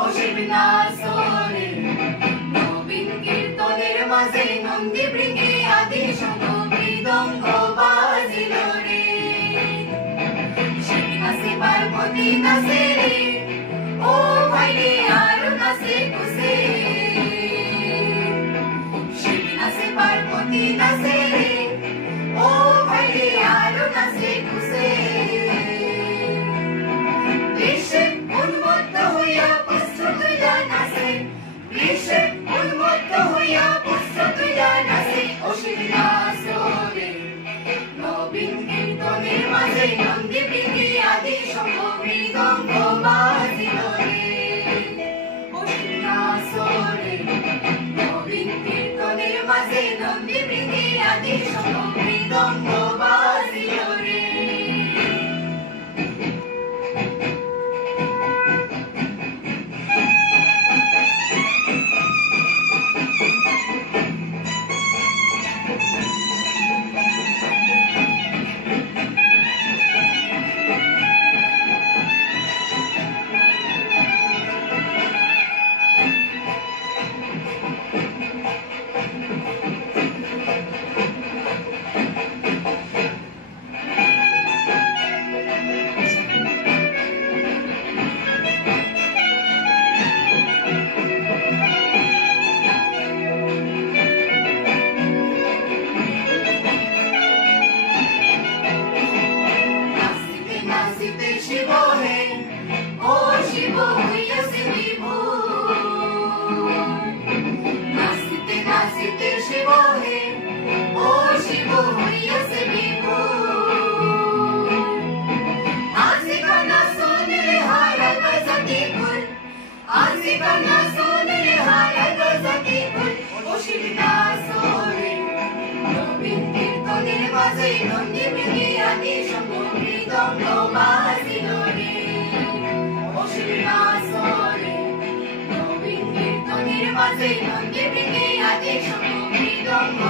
অসীমনা সোরে নবীন কীর্তনের মাঝে নন্দী বৃঙ্গে আদি শঙ্খ মৃদঙ্গ বাজিল রে শিব নাচে পার্বতী নাচে রে ও ভাই রে আর নাচে কুসে শিব নাচে পার্বতী নাচে রে ও ভাই রে আর নাচে কুসে নবীন কীর্তনের মাঝে নন্দী বৃঙ্গে আদি শঙ্খ মৃদঙ্গ বাজিল রে অসীমনা সোরে নবীন কীর্তনের মাঝে নন্দী বৃঙ্গে আদি শঙ্খ মৃদঙ্গ বাজিল রে শিব হে ও শিব হইয়াছে বিভোর নাচিতে নাচিতে শিব হে ও শিব হইয়াছে বিভোর আজি গানা শুনে হারা বাজাতে ফুল আজি গানা শুনে হারা বাজাতে ফুল অসীমনা সোরে নবীন কীর্তনের মাঝে নন্দী বৃঙ্গে আদি শঙ্খ মৃদঙ্গ বাজিল রে অসীমনা সোরে নবীন কীর্তনের মাঝে নন্দী বৃঙ্গে আদি শঙ্খ মৃদঙ্গ